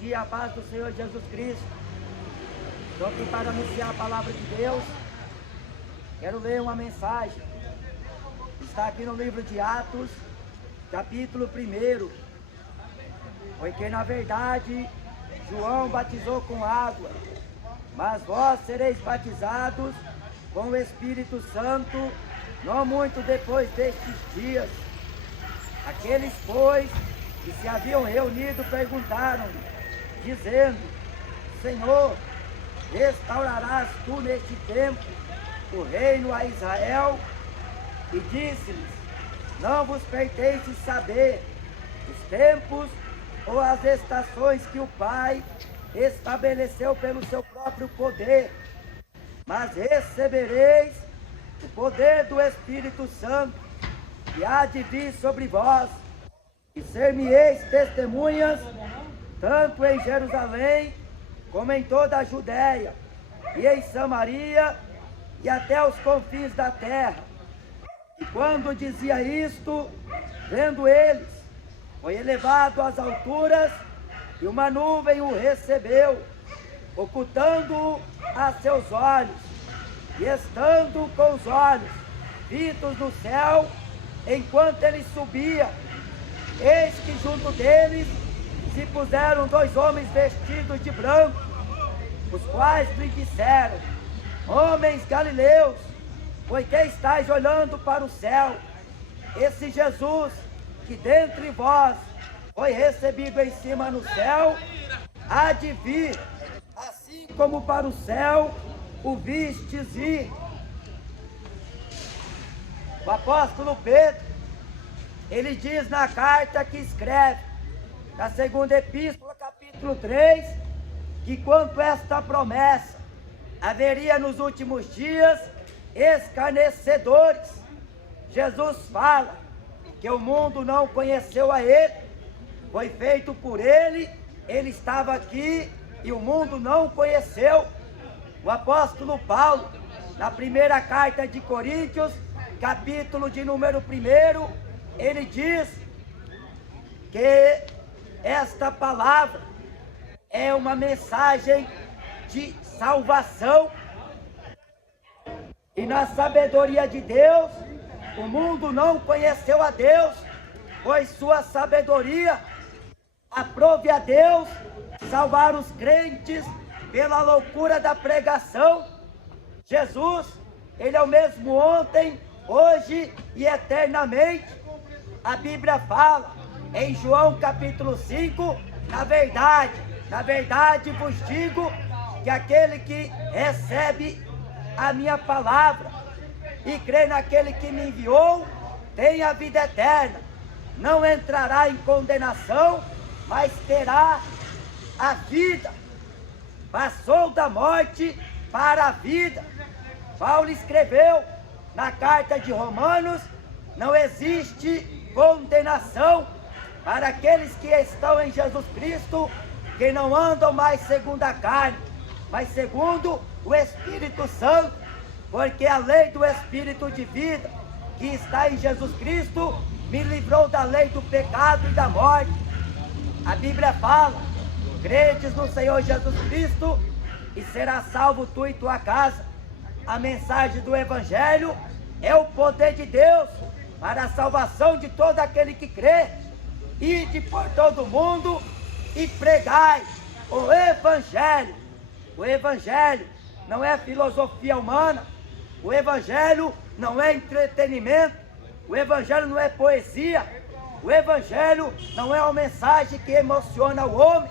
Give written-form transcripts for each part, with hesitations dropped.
dia, a paz do Senhor Jesus Cristo. Estou aqui para anunciar a palavra de Deus. Quero ler uma mensagem. Está aqui no livro de Atos, capítulo 1. Porque na verdade João batizou com água, mas vós sereis batizados com o Espírito Santo não muito depois destes dias. Aqueles, pois, que se haviam reunido perguntaram-lhe, dizendo: Senhor, restaurarás tu neste tempo o reino a Israel? E disse-lhes: não vos pertence saber os tempos ou as estações que o Pai estabeleceu pelo seu próprio poder, mas recebereis o poder do Espírito Santo, que há de vir sobre vós, e ser-me-eis testemunhas, tanto em Jerusalém, como em toda a Judéia, e em Samaria, e até os confins da terra. E quando dizia isto, vendo eles, foi elevado às alturas, e uma nuvem o recebeu, ocultando-o a seus olhos, e estando com os olhos fitos no céu, enquanto ele subia, eis que junto deles se puseram 2 homens vestidos de branco, os quais lhe disseram: homens galileus, por que estáis olhando para o céu? Esse Jesus, que dentre vós foi recebido em cima no céu, há de vir, assim como para o céu o vistes ir. O apóstolo Pedro, ele diz na carta que escreve, na segunda epístola, capítulo 3, que quanto a esta promessa, haveria nos últimos dias escarnecedores. Jesus fala que o mundo não conheceu a ele, foi feito por ele, ele estava aqui e o mundo não conheceu. O apóstolo Paulo, na primeira carta de Coríntios, capítulo de número 1, ele diz que esta palavra é uma mensagem de salvação. E na sabedoria de Deus, o mundo não conheceu a Deus, pois sua sabedoria aprove a Deus salvar os crentes pela loucura da pregação. Jesus, ele é o mesmo ontem, hoje e eternamente. A Bíblia fala em João capítulo 5, na verdade vos digo que aquele que recebe a minha palavra e crê naquele que me enviou, tem a vida eterna, não entrará em condenação, mas terá a vida, passou da morte para a vida. Paulo escreveu na carta de Romanos: não existe condenação para aqueles que estão em Jesus Cristo, que não andam mais segundo a carne, mas segundo o Espírito Santo, porque a lei do Espírito de vida, que está em Jesus Cristo, me livrou da lei do pecado e da morte. A Bíblia fala: credes no Senhor Jesus Cristo e será salvo tu e tua casa. A mensagem do Evangelho é o poder de Deus para a salvação de todo aquele que crê. Ide por todo mundo e pregai o Evangelho. O Evangelho não é filosofia humana, o Evangelho não é entretenimento, o Evangelho não é poesia, o Evangelho não é uma mensagem que emociona o homem,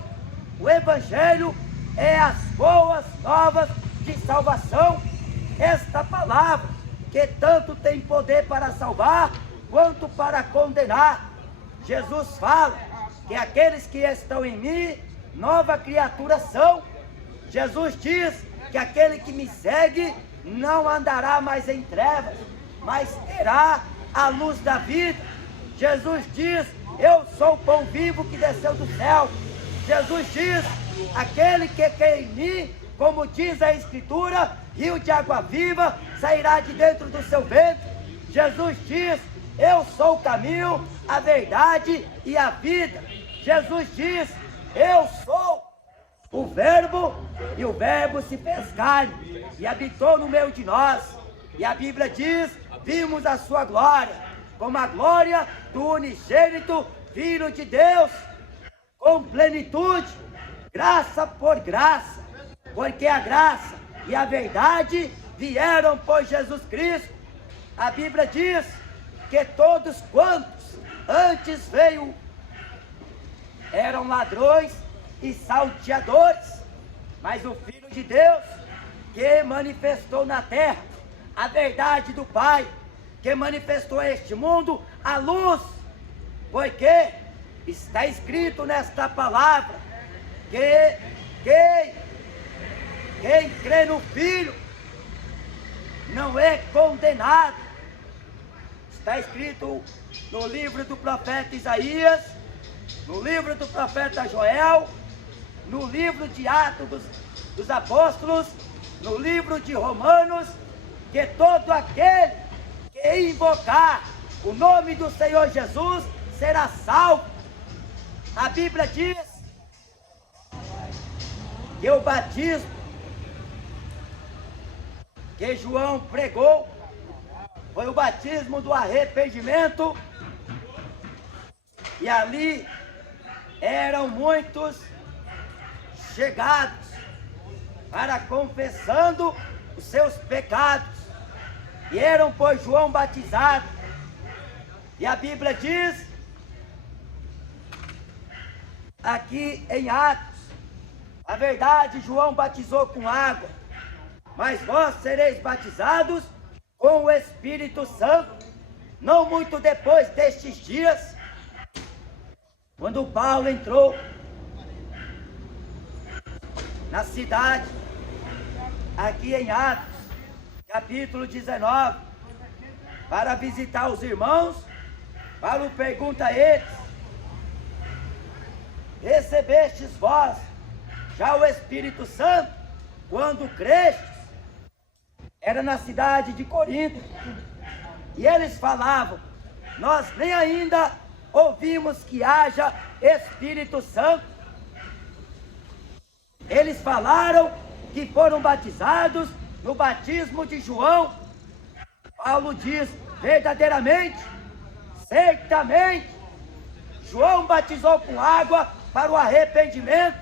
o Evangelho é as boas novas de salvação. Esta palavra que tanto tem poder para salvar, quanto para condenar. Jesus fala que aqueles que estão em mim, nova criatura são. Jesus diz que aquele que me segue não andará mais em trevas, mas terá a luz da vida. Jesus diz: eu sou o pão vivo que desceu do céu. Jesus diz: aquele que crê em mim, como diz a Escritura, rio de água viva sairá de dentro do seu ventre. Jesus diz: eu sou o caminho, a verdade e a vida. Jesus diz: eu sou Verbo, e o Verbo se fez carne e habitou no meio de nós. E a Bíblia diz: vimos a sua glória, como a glória do unigênito Filho de Deus, com plenitude, graça por graça, porque a graça e a verdade vieram por Jesus Cristo. A Bíblia diz que todos quantos antes veio eram ladrões e salteadores, mas o Filho de Deus, que manifestou na terra a verdade do Pai, que manifestou a este mundo a luz, porque está escrito nesta palavra que quem crê no Filho não é condenado. Está escrito no livro do profeta Isaías, no livro do profeta Joel, no livro de Atos dos Apóstolos, no livro de Romanos, que todo aquele que invocar o nome do Senhor Jesus será salvo. A Bíblia diz que o batismo que João pregou foi o batismo do arrependimento, e ali eram muitos chegados para confessando os seus pecados, e eram por João batizados. E a Bíblia diz aqui em Atos, a verdade, João batizou com água, mas vós sereis batizados com o Espírito Santo, não muito depois destes dias. Quando Paulo entrou na cidade, aqui em Atos, capítulo 19, para visitar os irmãos, Paulo pergunta a eles: recebestes vós já o Espírito Santo quando crestes? Era na cidade de Corinto, e eles falavam: nós nem ainda ouvimos que haja Espírito Santo. Eles falaram que foram batizados no batismo de João. Paulo diz: verdadeiramente, certamente, João batizou com água para o arrependimento.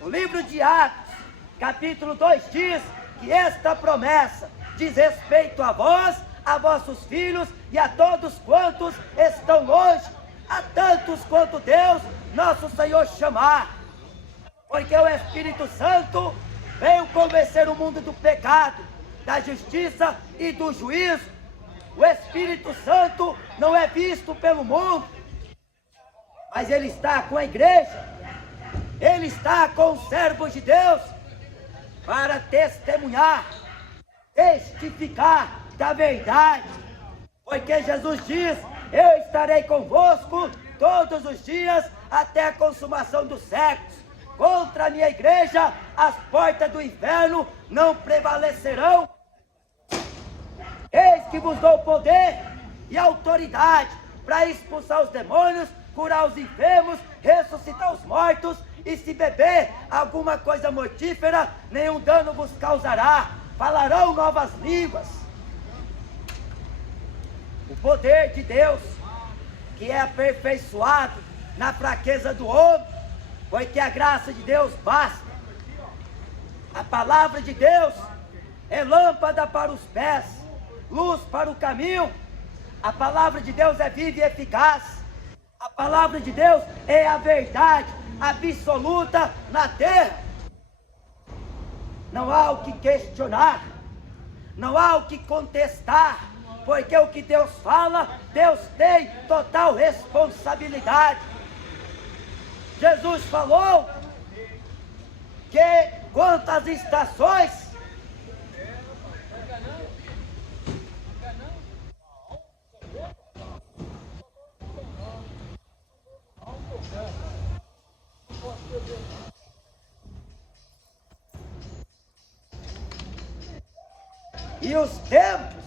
O livro de Atos, capítulo 2, diz que esta promessa diz respeito a vós, a vossos filhos e a todos quantos estão longe, a tantos quanto Deus, nosso Senhor, chamar. Porque o Espírito Santo veio convencer o mundo do pecado, da justiça e do juízo. O Espírito Santo não é visto pelo mundo, mas ele está com a igreja, ele está com os servos de Deus, para testemunhar, testificar da verdade. Porque Jesus diz: eu estarei convosco todos os dias até a consumação dos séculos. Contra a minha igreja as portas do inferno não prevalecerão. Eis que vos dou poder e autoridade para expulsar os demônios, curar os enfermos, ressuscitar os mortos, e se beber alguma coisa mortífera, nenhum dano vos causará. Falarão novas línguas. O poder de Deus, que é aperfeiçoado na fraqueza do homem, porque a graça de Deus basta. A palavra de Deus é lâmpada para os pés, luz para o caminho. A palavra de Deus é viva e eficaz. A palavra de Deus é a verdade absoluta na terra. Não há o que questionar, não há o que contestar, porque o que Deus fala, Deus tem total responsabilidade. Jesus falou que quanto às estações, e os tempos,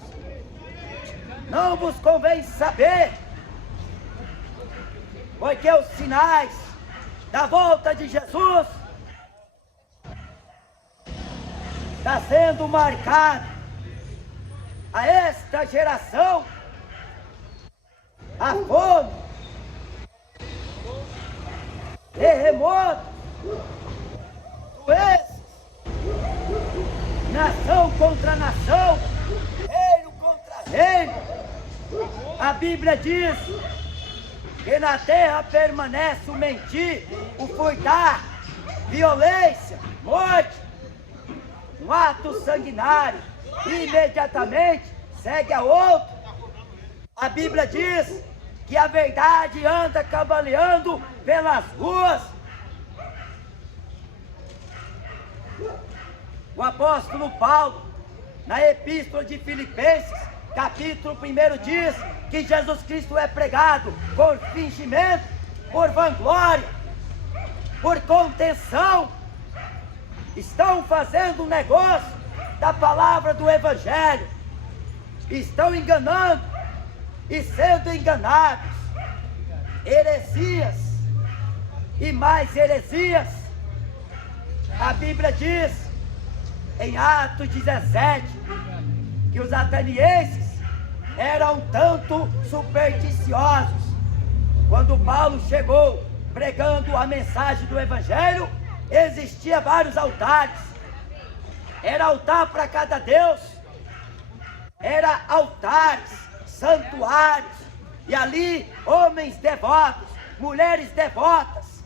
não vos convém saber, porque os sinais da volta de Jesus está sendo marcado a esta geração a fome, terremotos, doenças, nação contra nação, reino contra reino. A Bíblia diz que na terra permanece o mentir, o furtar, violência, morte, um ato sanguinário, e imediatamente segue a outro. A Bíblia diz que a verdade anda cambaleando pelas ruas. O apóstolo Paulo, na epístola de Filipenses, capítulo 1, diz que Jesus Cristo é pregado por fingimento, por vanglória, por contenção. Estão fazendo um negócio da palavra do Evangelho, estão enganando e sendo enganados. Heresias e mais heresias. A Bíblia diz em Atos 17 que os atenienses eram tanto supersticiosos. Quando Paulo chegou pregando a mensagem do Evangelho, existia vários altares. Era altar para cada deus, era altares, santuários, e ali homens devotos, mulheres devotas,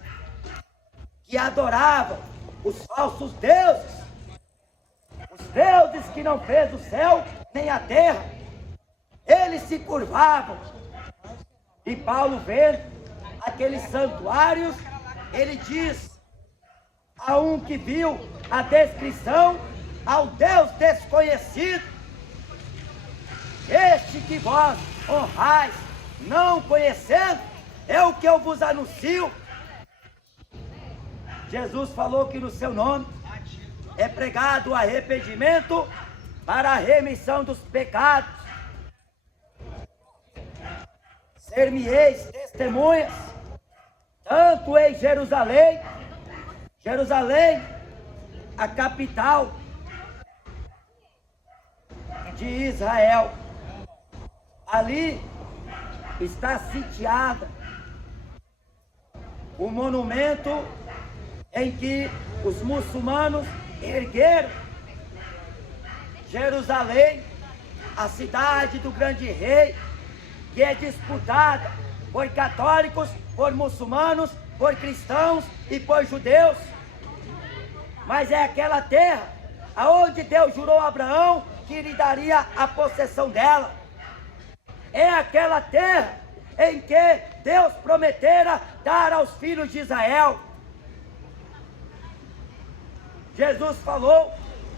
que adoravam os falsos deuses, os deuses que não fez o céu nem a terra. Eles se curvavam. E Paulo, vendo aqueles santuários, ele diz a um que viu a descrição, ao Deus desconhecido: este que vós honrais, não conhecendo, é o que eu vos anuncio. Jesus falou que no seu nome é pregado o arrependimento para a remissão dos pecados. Ser-me-eis testemunhas, tanto em Jerusalém, a capital de Israel. Ali está sitiada o monumento em que os muçulmanos ergueram. Jerusalém, a cidade do grande rei, que é disputada por católicos, por muçulmanos, por cristãos e por judeus. Mas é aquela terra aonde Deus jurou a Abraão que lhe daria a possessão dela. É aquela terra em que Deus prometera dar aos filhos de Israel. Jesus falou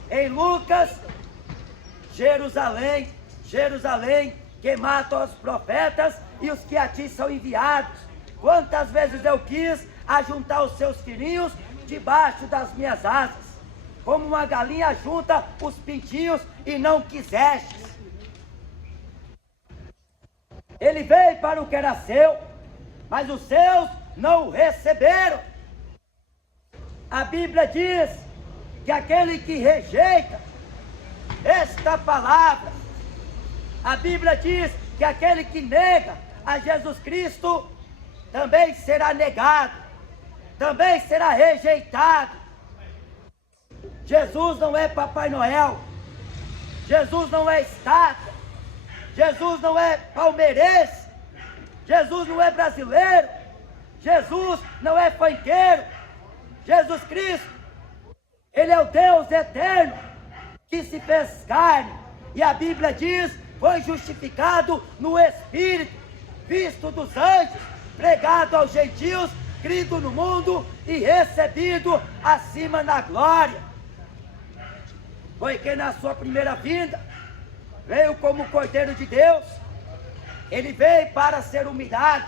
em Lucas: Jerusalém, Jerusalém, que mata os profetas e os que a ti são enviados. Quantas vezes eu quis ajuntar os seus filhinhos debaixo das minhas asas, como uma galinha junta os pintinhos, e não quisestes. Ele veio para o que era seu, mas os seus não o receberam. A Bíblia diz que aquele que rejeita esta palavra, a Bíblia diz que aquele que nega a Jesus Cristo também será negado, também será rejeitado. Jesus não é Papai Noel, Jesus não é estátua, Jesus não é palmeirense, Jesus não é brasileiro, Jesus não é funkeiro. Jesus Cristo, Ele é o Deus eterno que se fez carne, e a Bíblia diz: foi justificado no Espírito, visto dos anjos, pregado aos gentios, crido no mundo e recebido acima na glória. Foi que na sua primeira vinda veio como Cordeiro de Deus. Ele veio para ser humilhado,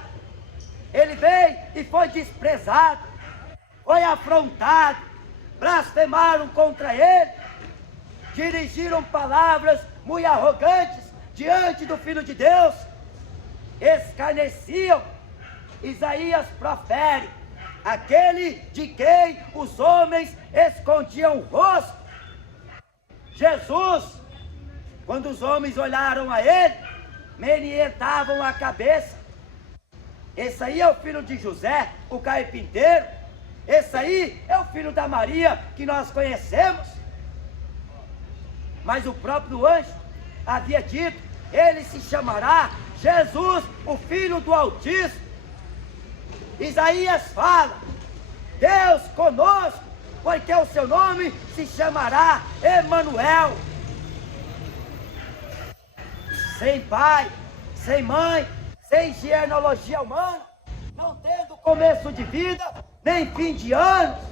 ele veio e foi desprezado, foi afrontado, blasfemaram contra ele, dirigiram palavras muito arrogantes diante do Filho de Deus, escarneciam. Isaías profere: aquele de quem os homens escondiam o rosto, Jesus, quando os homens olharam a ele, menientavam a cabeça. Esse aí é o filho de José, o carpinteiro. Esse aí é o filho da Maria, que nós conhecemos. Mas o próprio anjo havia dito: ele se chamará Jesus, o Filho do Altíssimo. Isaías fala: Deus conosco, porque o seu nome se chamará Emanuel. Sem pai, sem mãe, sem genealogia humana, não tendo começo de vida, nem fim de anos,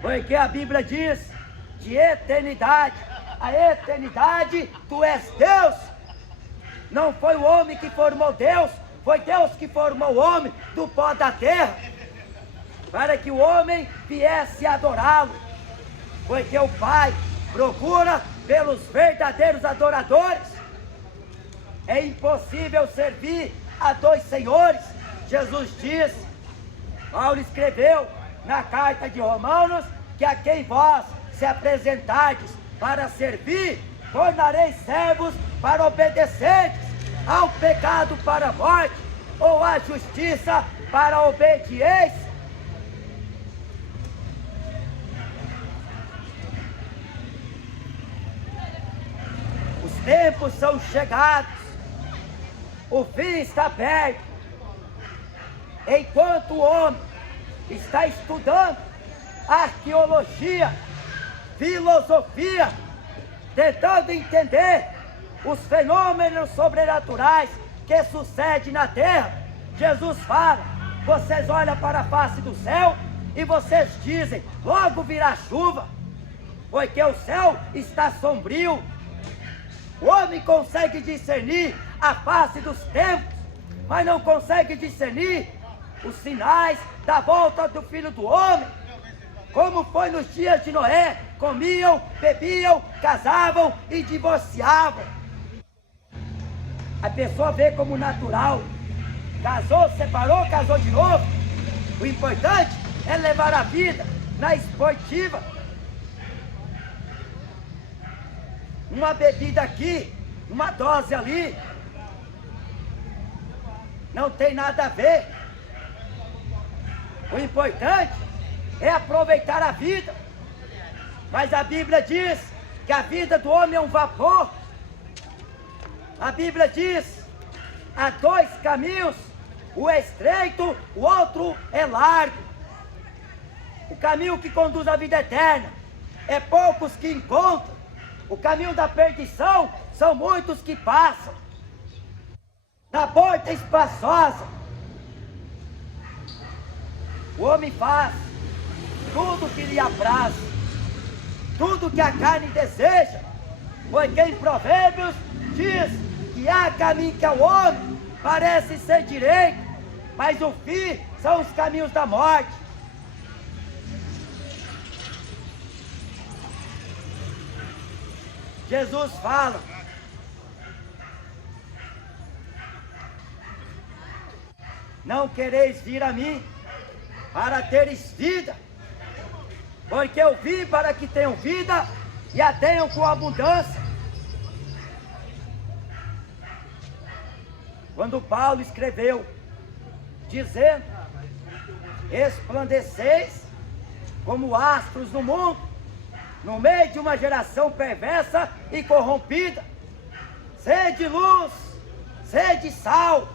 porque a Bíblia diz: de eternidade a eternidade, tu és Deus. Não foi o homem que formou Deus, foi Deus que formou o homem do pó da terra, para que o homem viesse adorá-lo, porque o Pai procura pelos verdadeiros adoradores. É impossível servir a dois senhores. Jesus disse, Paulo escreveu na carta de Romanos, que a quem vós se apresentardes para servir, tornareis servos para obedecerdes, ao pecado para a morte, ou à justiça para a obediência. Os tempos são chegados, o fim está perto. Enquanto o homem está estudando arqueologia, filosofia, tentando entender os fenômenos sobrenaturais que sucedem na terra, Jesus fala: vocês olham para a face do céu e vocês dizem, logo virá chuva, porque o céu está sombrio. O homem consegue discernir a face dos tempos, mas não consegue discernir os sinais da volta do Filho do Homem. Como foi nos dias de Noé: comiam, bebiam, casavam e divorciavam. A pessoa vê como natural. Casou, separou, casou de novo. O importante é levar a vida na esportiva. Uma bebida aqui, uma dose ali, não tem nada a ver. O importante é aproveitar a vida. Mas a Bíblia diz que a vida do homem é um vapor. A Bíblia diz: há dois caminhos, o é estreito, o outro é largo. O caminho que conduz à vida eterna é poucos que encontram. O caminho da perdição são muitos que passam. Na porta espaçosa, o homem faz tudo que lhe apraz, tudo que a carne deseja, porque em Provérbios diz que há caminho que ao homem parece ser direito, mas o fim são os caminhos da morte. Jesus fala: não quereis vir a mim para teres vida, porque eu vim para que tenham vida e a tenham com abundância. Quando Paulo escreveu, dizendo: resplandeceis como astros no mundo, no meio de uma geração perversa e corrompida, sede luz, sede sal,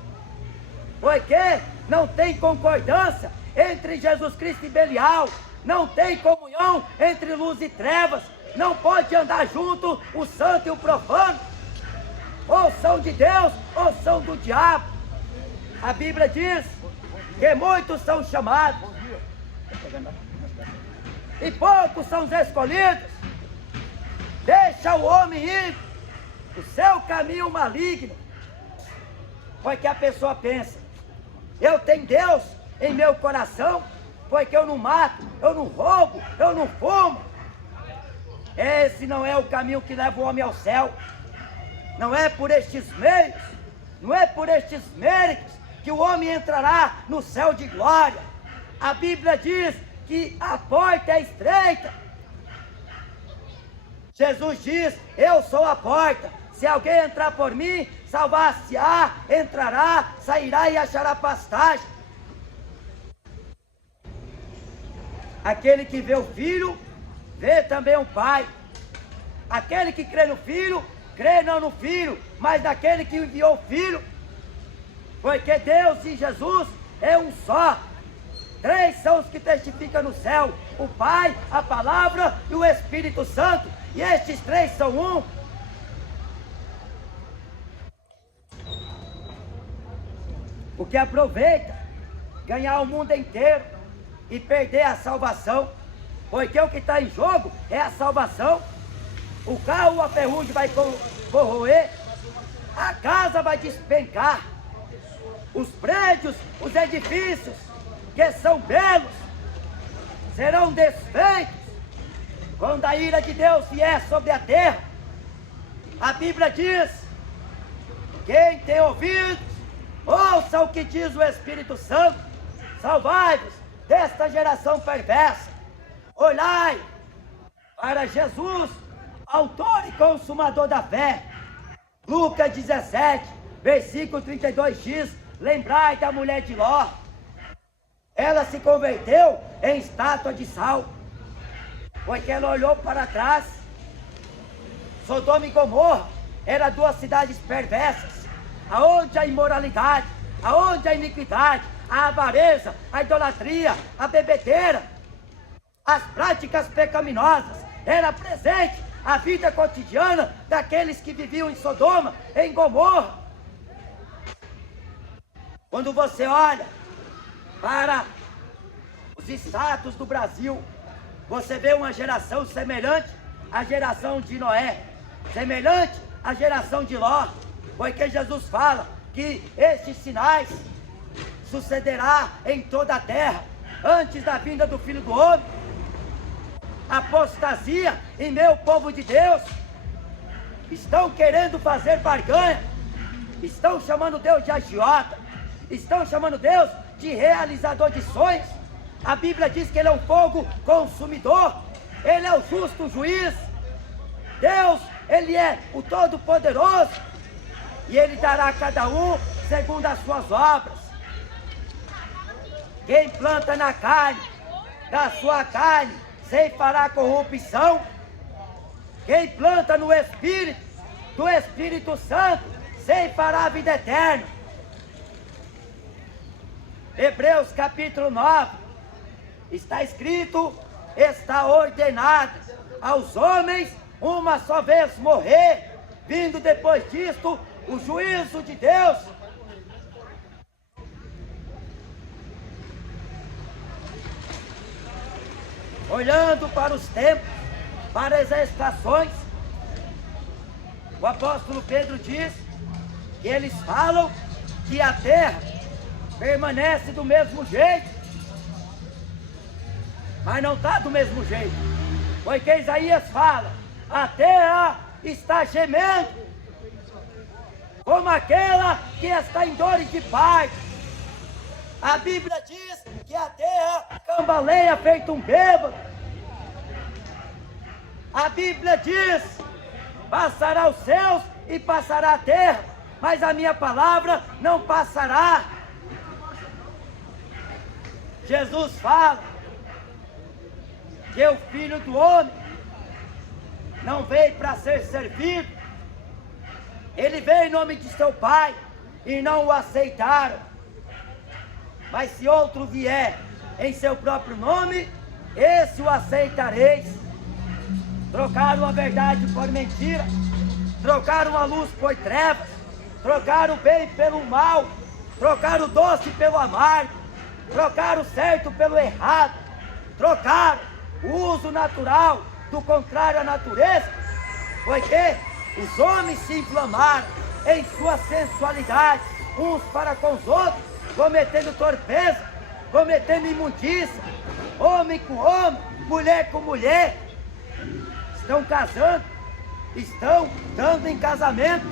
porque não tem concordância entre Jesus Cristo e Belial, não tem comunhão entre luz e trevas, não pode andar junto o santo e o profano, ou são de Deus ou são do diabo. A Bíblia diz que muitos são chamados e poucos são os escolhidos. Deixa o homem ir o seu caminho maligno, porque a pessoa pensa: eu tenho Deus em meu coração, porque eu não mato, eu não roubo, eu não fumo. Esse não é o caminho que leva o homem ao céu. Não é por estes meios, não é por estes méritos que o homem entrará no céu de glória. A Bíblia diz que a porta é estreita, Jesus diz: eu sou a porta. Se alguém entrar por mim, salvar-se-á, entrará, sairá e achará pastagem. Aquele que vê o Filho, vê também o Pai. Aquele que crê no Filho, crê não no Filho, mas naquele que enviou o Filho. Porque Deus e Jesus é um só. Três são os que testificam no céu: o Pai, a Palavra e o Espírito Santo. E estes três são um. O que aproveita ganhar o mundo inteiro e perder a salvação, porque o que está em jogo é a salvação. O carro, a ferrugem vai corroer, a casa vai despencar, os prédios, os edifícios, que são belos, serão desfeitos quando a ira de Deus vier sobre a terra. A Bíblia diz: quem tem ouvidos, ouça o que diz o Espírito Santo. Salvai-vos desta geração perversa. Olhai para Jesus, autor e consumador da fé. Lucas 17, versículo 32 diz: lembrai da mulher de Ló. Ela se converteu em estátua de sal, porque ela olhou para trás. Sodoma e Gomorra eram duas cidades perversas, aonde a imoralidade, aonde a iniquidade, a avareza, a idolatria, a bebedeira, as práticas pecaminosas era presente a vida cotidiana daqueles que viviam em Sodoma, em Gomorra. Quando você olha para os estados do Brasil, você vê uma geração semelhante à geração de Noé, semelhante à geração de Ló, porque Jesus fala que estes sinais sucederá em toda a terra, antes da vinda do Filho do Homem. Apostasia em meu povo de Deus, estão querendo fazer barganha, estão chamando Deus de agiota, estão chamando Deus de realizador de sonhos. A Bíblia diz que Ele é um fogo consumidor, Ele é o justo juiz. Deus, Ele é o Todo-Poderoso, e Ele dará a cada um segundo as suas obras. Quem planta na carne, da sua carne ceifará corrupção. Quem planta no Espírito, do Espírito Santo, ceifará a vida eterna. Hebreus capítulo 9, está escrito: está ordenado aos homens uma só vez morrer, vindo depois disto o juízo de Deus. Olhando para os tempos, para as estações, o apóstolo Pedro diz que eles falam que a terra permanece do mesmo jeito, mas não está do mesmo jeito, porque Isaías fala: a terra está gemendo, como aquela que está em dores de parto. A Bíblia diz que a terra cambaleia feito um bêbado. A Bíblia diz: passará os céus e passará a terra, mas a minha palavra não passará. Jesus fala que o Filho do Homem não veio para ser servido, Ele veio em nome de seu Pai e não o aceitaram. Mas se outro vier em seu próprio nome, esse o aceitareis. Trocaram a verdade por mentira, trocaram a luz por trevas, trocaram o bem pelo mal, trocaram o doce pelo amargo, trocaram o certo pelo errado, trocaram o uso natural do contrário à natureza, porque os homens se inflamaram em sua sensualidade, uns para com os outros, cometendo torpeza, cometendo imundícia, homem com homem, mulher com mulher. Estão casando, estão dando em casamento.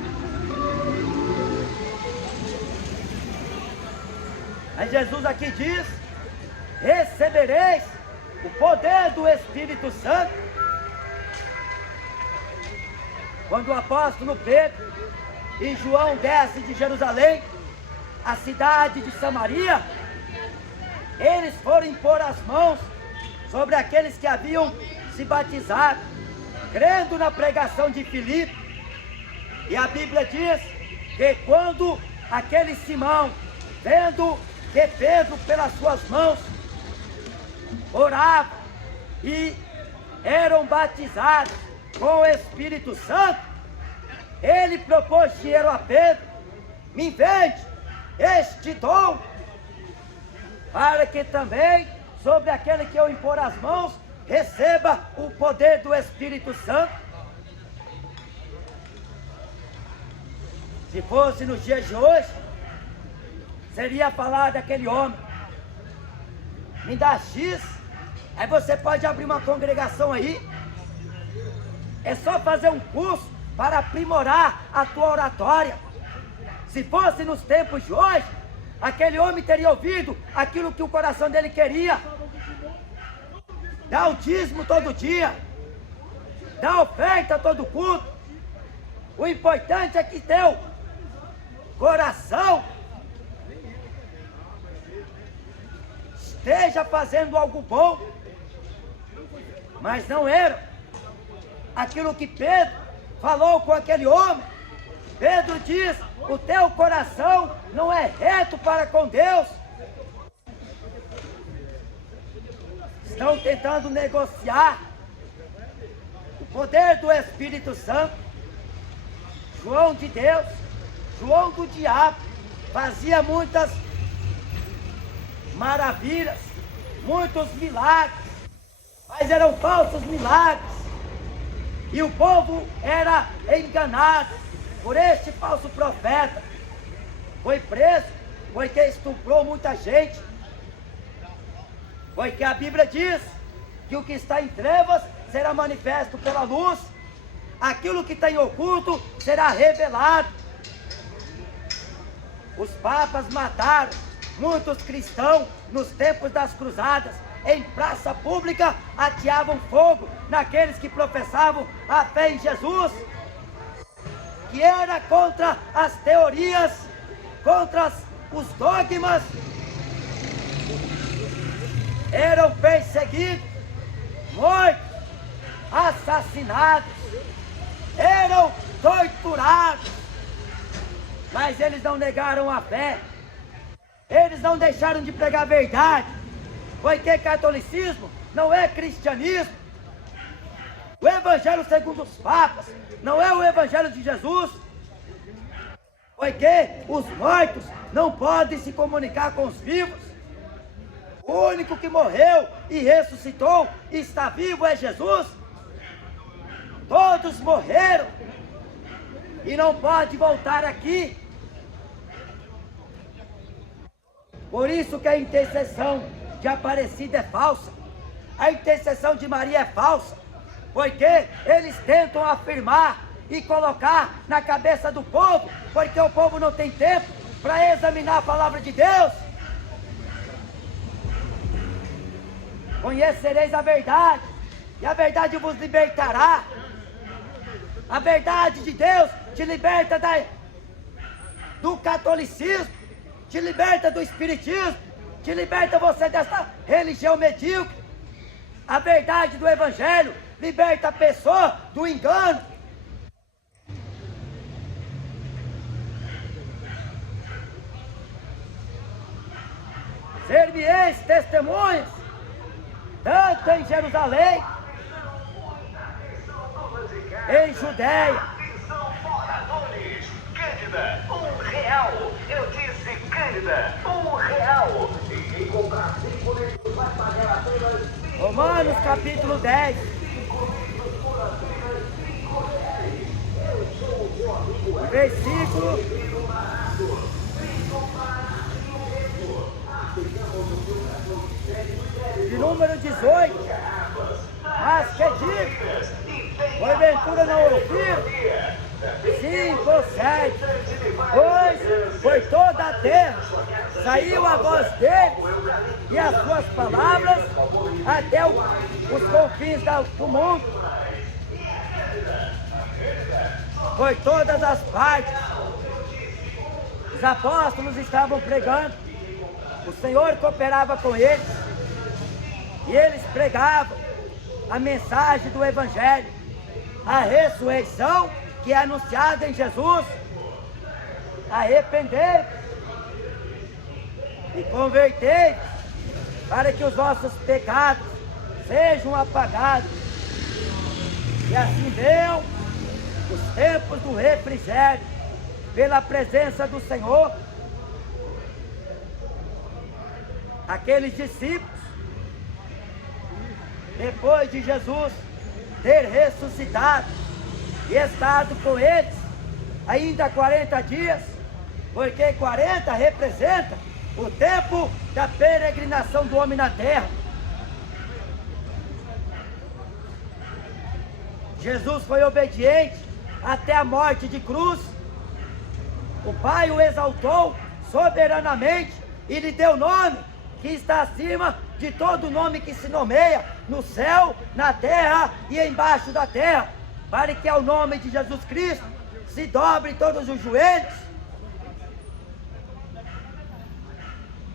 Mas Jesus aqui diz: recebereis o poder do Espírito Santo. quando o apóstolo Pedro e João desce de Jerusalém, a cidade de Samaria, eles foram impor as mãos sobre aqueles que haviam se batizado, crendo na pregação de Filipe. E a Bíblia diz que quando aquele Simão, vendo que Pedro pelas suas mãos orava e eram batizados com o Espírito Santo, ele propôs dinheiro a Pedro: me vende este dom, para que também sobre aquele que eu impor as mãos receba o poder do Espírito Santo. Se fosse nos dias de hoje, seria falar daquele homem: me dá X, aí você pode abrir uma congregação aí, é só fazer um curso para aprimorar a tua oratória. Se fosse nos tempos de hoje, aquele homem teria ouvido aquilo que o coração dele queria: dá o dízimo todo dia, dá oferta todo culto. O importante é que teu coração esteja fazendo algo bom. Mas não era aquilo que Pedro falou com aquele homem. Pedro diz: o teu coração não é reto para com Deus. Estão tentando negociar o poder do Espírito Santo. João de Deus, João do diabo, fazia muitas maravilhas, muitos milagres, mas eram falsos milagres. E o povo era enganado por este falso profeta. Foi preso porque estuprou muita gente. Porque a Bíblia diz que o que está em trevas será manifesto pela luz. Aquilo que está em oculto será revelado. Os papas mataram muitos cristãos nos tempos das cruzadas. Em praça pública ateavam fogo naqueles que professavam a fé em Jesus, que era contra as teorias, contra os dogmas. Eram perseguidos, mortos, assassinados, eram torturados, mas eles não negaram a fé, eles não deixaram de pregar a verdade, porque catolicismo não é cristianismo. O evangelho segundo os papas não é o evangelho de Jesus, porque os mortos não podem se comunicar com os vivos. O único que morreu e ressuscitou e está vivo é Jesus. Todos morreram e não pode voltar aqui. Por isso que a intercessão de Aparecida é falsa, a intercessão de Maria é falsa, porque eles tentam afirmar e colocar na cabeça do povo, porque o povo não tem tempo para examinar a palavra de Deus. Conhecereis a verdade, e a verdade vos libertará. A verdade de Deus te liberta do catolicismo, te liberta do espiritismo, te liberta você dessa religião medíocre. A verdade do evangelho liberta a pessoa do engano. Ser-me-eis testemunhas, tanto em Jerusalém, em Judéia. Cândida, R$1. Eu disse Cândida, R$1. E quem comprar 5 litros vai pagar apenas 5. Romanos capítulo 10. Versículo de número 18. Mas que digo, porventura não ouviram? 5 ou 7, pois por toda a terra saiu a voz deles e as suas palavras até os confins do mundo. por todas as partes. Os apóstolos estavam pregando, o Senhor cooperava com eles, e eles pregavam a mensagem do Evangelho, a ressurreição que é anunciada em Jesus. Arrependei e convertei para que os vossos pecados sejam apagados, e assim venham os tempos do refrigério pela presença do Senhor. Aqueles discípulos, depois de Jesus ter ressuscitado e estado com eles ainda 40 dias, porque 40 representa o tempo da peregrinação do homem na terra. Jesus foi obediente até a morte de cruz. O Pai o exaltou soberanamente e lhe deu nome que está acima de todo nome que se nomeia no céu, na terra e embaixo da terra, para que ao nome de Jesus Cristo se dobre todos os joelhos,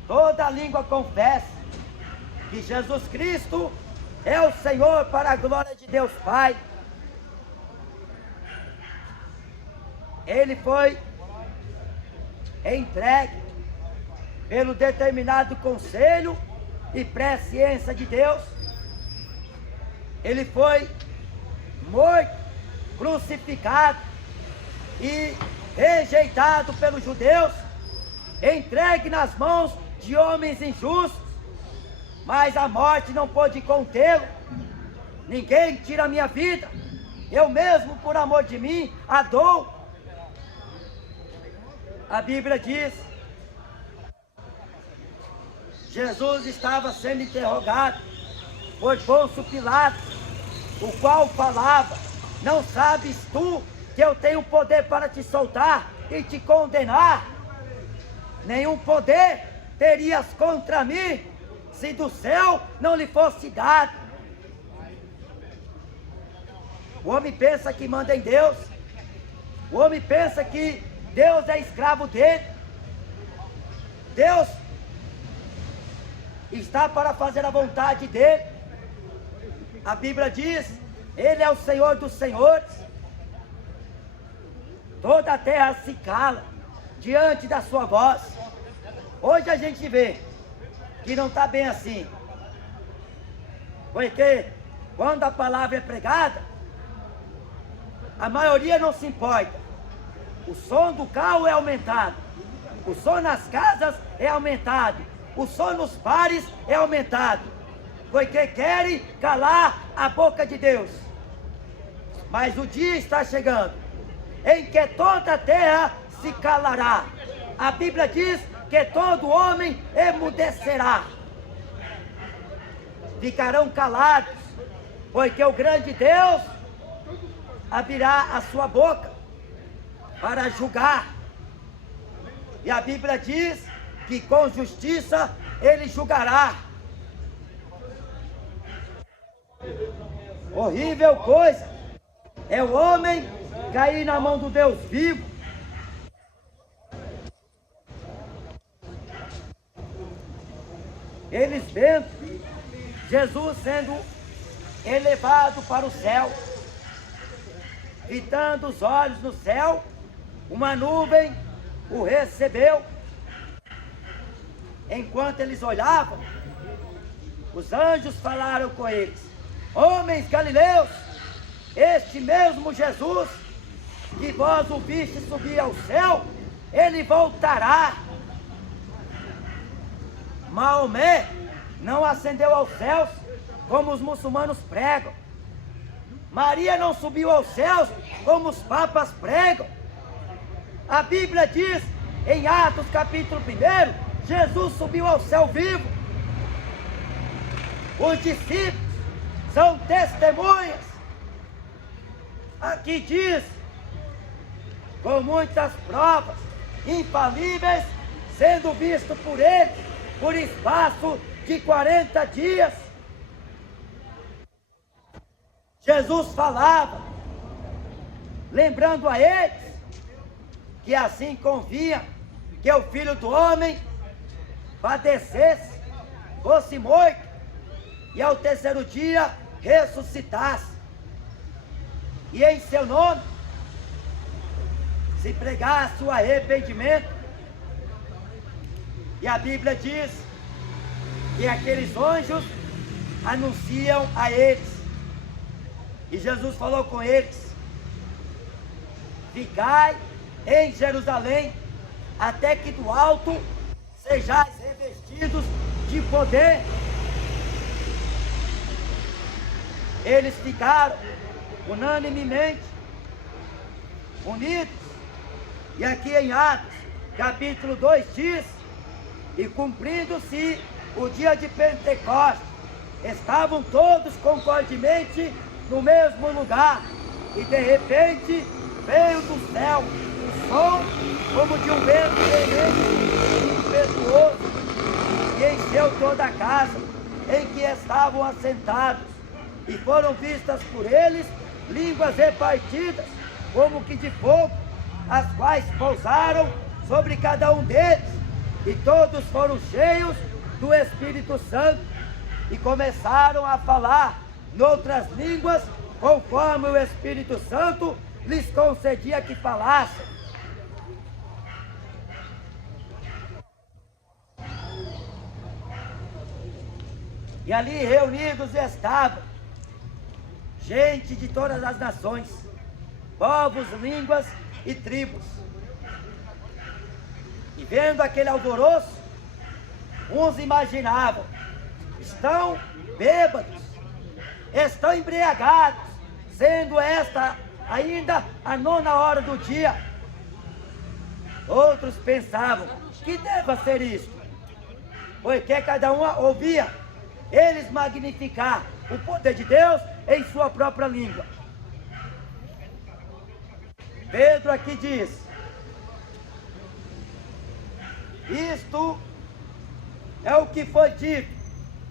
toda língua confesse que Jesus Cristo é o Senhor, para a glória de Deus Pai. Ele foi entregue pelo determinado conselho e presciência de Deus. Ele foi morto, crucificado e rejeitado pelos judeus, entregue nas mãos de homens injustos, mas a morte não pôde contê-lo. Ninguém tira a minha vida, eu mesmo, por amor de mim, a dou. A Bíblia diz: Jesus estava sendo interrogado por Pôncio Pilatos, o qual falava: não sabes tu que eu tenho poder para te soltar e te condenar? Nenhum poder terias contra mim, se do céu não lhe fosse dado. O homem pensa que manda em Deus, o homem pensa que Deus é escravo dele. Deus está para fazer a vontade dele. A Bíblia diz: Ele é o Senhor dos senhores. Toda a terra se cala diante da sua voz. Hoje a gente vê que não está bem assim, porque quando a palavra é pregada, a maioria não se importa. O som do carro é aumentado, o som nas casas é aumentado, o som nos bares é aumentado, porque querem calar a boca de Deus. Mas o dia está chegando em que toda a terra se calará. A Bíblia diz que todo homem emudecerá. Ficarão calados, porque o grande Deus abrirá a sua boca para julgar. E a Bíblia diz que com justiça ele julgará. Horrível coisa é o homem cair na mão do Deus vivo. Eles vendo Jesus sendo elevado para o céu, fitando os olhos no céu, uma nuvem o recebeu. Enquanto eles olhavam, os anjos falaram com eles: homens galileus, este mesmo Jesus que vós o viste subir ao céu, ele voltará. Maomé não ascendeu aos céus como os muçulmanos pregam. Maria não subiu aos céus como os papas pregam. A Bíblia diz em Atos capítulo 1, Jesus subiu ao céu vivo. Os discípulos são testemunhas. Aqui diz: com muitas provas infalíveis, sendo visto por ele por espaço de 40 dias. Jesus falava lembrando a eles que assim convinha que o Filho do Homem padecesse, fosse morto e ao terceiro dia ressuscitasse, e em seu nome se pregasse o arrependimento. E a Bíblia diz que aqueles anjos anunciam a eles, e Jesus falou com eles: ficai em Jerusalém, até que do alto sejais revestidos de poder. Eles ficaram unanimemente unidos, e aqui em Atos, capítulo 2 diz: e cumprindo-se o dia de Pentecostes, estavam todos concordemente no mesmo lugar, e de repente veio do céu um som como de um vento tremendo e impetuoso, e encheu toda a casa em que estavam assentados, e foram vistas por eles línguas repartidas como que de fogo, as quais pousaram sobre cada um deles, e todos foram cheios do Espírito Santo, e começaram a falar noutras línguas, conforme o Espírito Santo lhes concedia que falassem. E ali reunidos estavam gente de todas as nações, povos, línguas e tribos. E vendo aquele alvoroço, uns imaginavam: estão bêbados, estão embriagados, sendo esta ainda a 9ª do dia. Outros pensavam: que deva ser isto? Porque cada um ouvia eles magnificar o poder de Deus em sua própria língua. Pedro aqui diz: isto é o que foi dito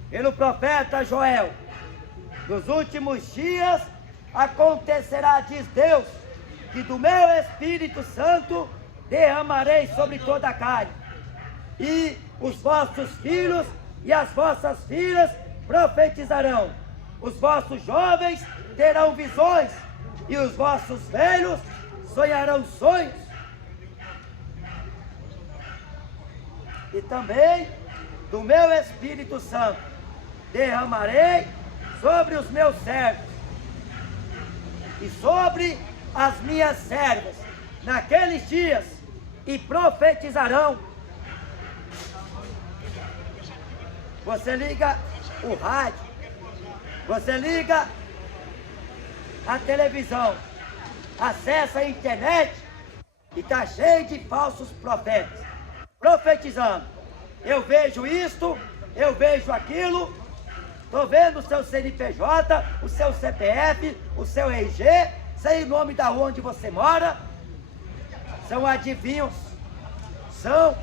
pelo profeta Joel: nos últimos dias acontecerá, diz Deus, que do meu Espírito Santo derramarei sobre toda a carne, e os vossos filhos e as vossas filhas profetizarão, os vossos jovens terão visões, e os vossos velhos sonharão sonhos. E também do meu Espírito Santo derramarei sobre os meus servos e sobre as minhas servas naqueles dias, e profetizarão. Você liga o rádio, você liga a televisão, acessa a internet e está cheio de falsos profetas profetizando: eu vejo isto, eu vejo aquilo, estou vendo o seu CNPJ, o seu CPF, o seu RG, sei o nome da rua onde você mora. São adivinhos, são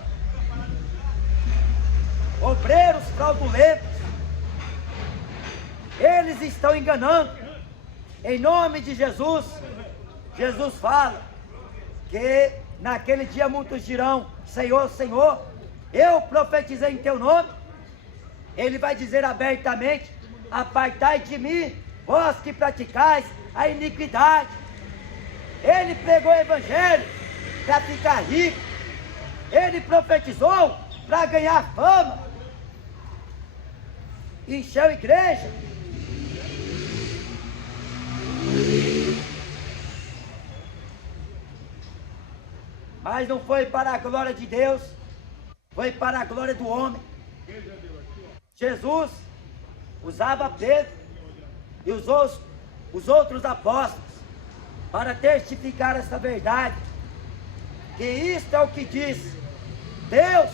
obreiros fraudulentos. Eles estão enganando. Em nome de Jesus, Jesus fala que naquele dia muitos dirão: Senhor, Senhor, eu profetizei em teu nome. Ele vai dizer abertamente: apartai de mim, vós que praticais a iniquidade. Ele pregou o evangelho para ficar rico, ele profetizou para ganhar fama, encheu a igreja. Mas não foi para a glória de Deus, foi para a glória do homem. Jesus usava Pedro e os outros apóstolos para testificar essa verdade, que isto é o que diz Deus.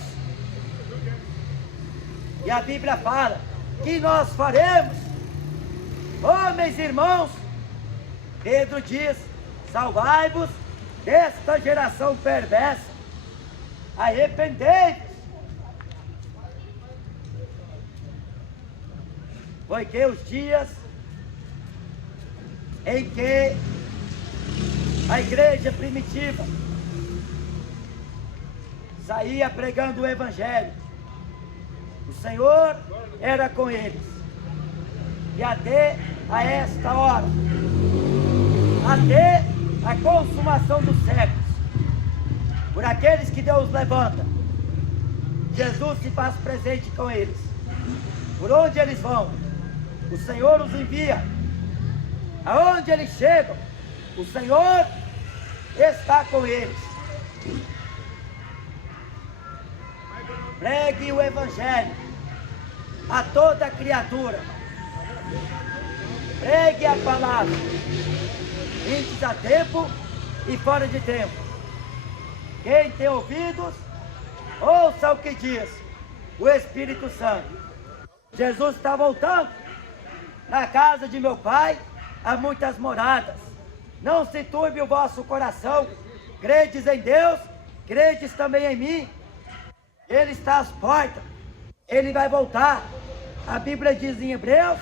E a Bíblia fala que nós faremos, homens e irmãos. Pedro diz: salvai-vos desta geração perversa, arrependei-vos, porque os dias em que A igreja primitiva saía pregando o evangelho. O Senhor era com eles. E até a esta hora, até a consumação dos séculos, por aqueles que Deus levanta, Jesus se faz presente com eles. Por onde eles vão, o Senhor os envia. Aonde eles chegam, o Senhor está com eles. Pregue o evangelho a toda criatura. Pregue a palavra, antes a tempo e fora de tempo. Quem tem ouvidos, ouça o que diz o Espírito Santo. Jesus está voltando. Na casa de meu Pai há muitas moradas. Não se turbe o vosso coração. Credes em Deus, credes também em mim. Ele está às portas. Ele vai voltar. A Bíblia diz em Hebreus: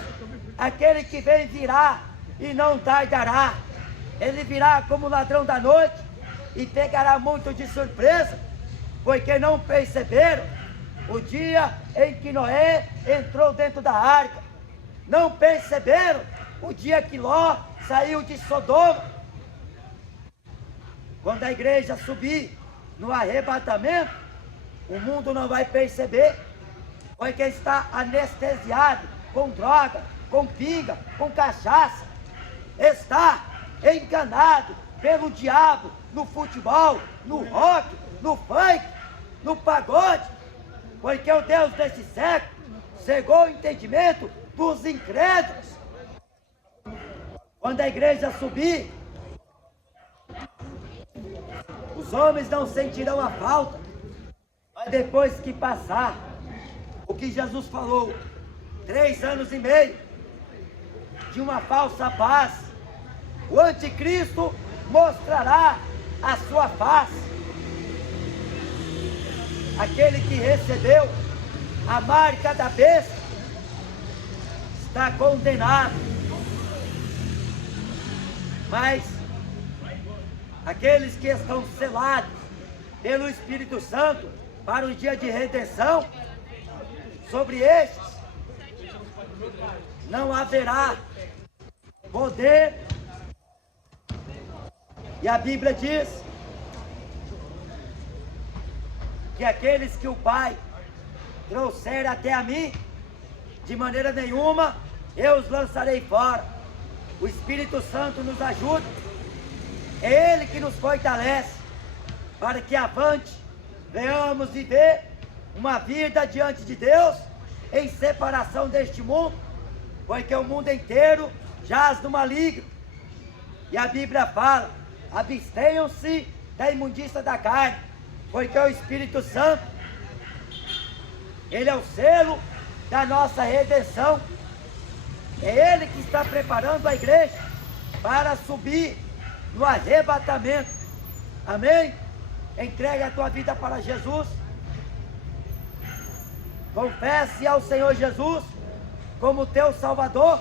aquele que vem virá e não tardará. Ele virá como ladrão da noite e pegará muito de surpresa, porque não perceberam o dia em que Noé entrou dentro da arca. Não perceberam o dia que Ló saiu de Sodoma. Quando a igreja subir no arrebatamento, o mundo não vai perceber, porque está anestesiado com droga, com pinga, com cachaça. Está enganado pelo diabo no futebol, no rock, no funk, no pagode, porque o Deus desse século cegou o entendimento dos incrédulos. Quando a igreja subir, os homens não sentirão a falta, mas depois que passar o que Jesus falou, 3 anos e meio de uma falsa paz, o anticristo mostrará a sua face. Aquele que recebeu a marca da besta está condenado, mas aqueles que estão selados pelo Espírito Santo para o dia de redenção, sobre estes não haverá poder. E a Bíblia diz que aqueles que o Pai trouxer até a mim, de maneira nenhuma eu os lançarei fora. O Espírito Santo nos ajuda, é Ele que nos fortalece, para que avante venhamos viver uma vida diante de Deus, em separação deste mundo, porque o mundo inteiro jaz no maligno. E a Bíblia fala: abstenham-se da imundícia da carne, porque o Espírito Santo, Ele é o selo da nossa redenção. É Ele que está preparando a igreja para subir no arrebatamento. Amém? Entregue a tua vida para Jesus. Confesse ao Senhor Jesus como teu Salvador.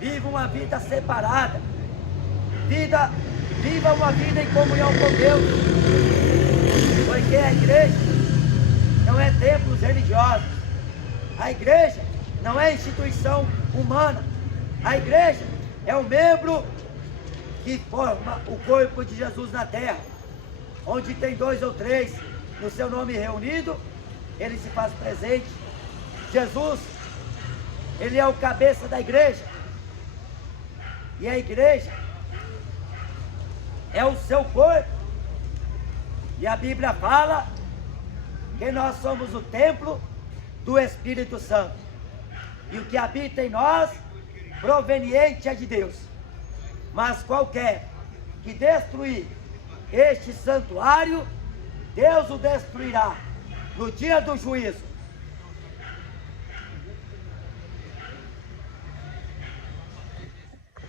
Viva uma vida separada. Viva uma vida em comunhão com Deus. Porque a igreja não é templos religiosos. A igreja não é instituição humana. A igreja é o membro que forma o corpo de Jesus na terra. Onde tem 2 ou 3 no seu nome reunido, Ele se faz presente. Jesus, Ele é o cabeça da igreja. E a igreja é o seu corpo. E a Bíblia fala que nós somos o templo do Espírito Santo. E o que habita em nós, proveniente é de Deus. Mas qualquer que destruir este santuário, Deus o destruirá no dia do juízo.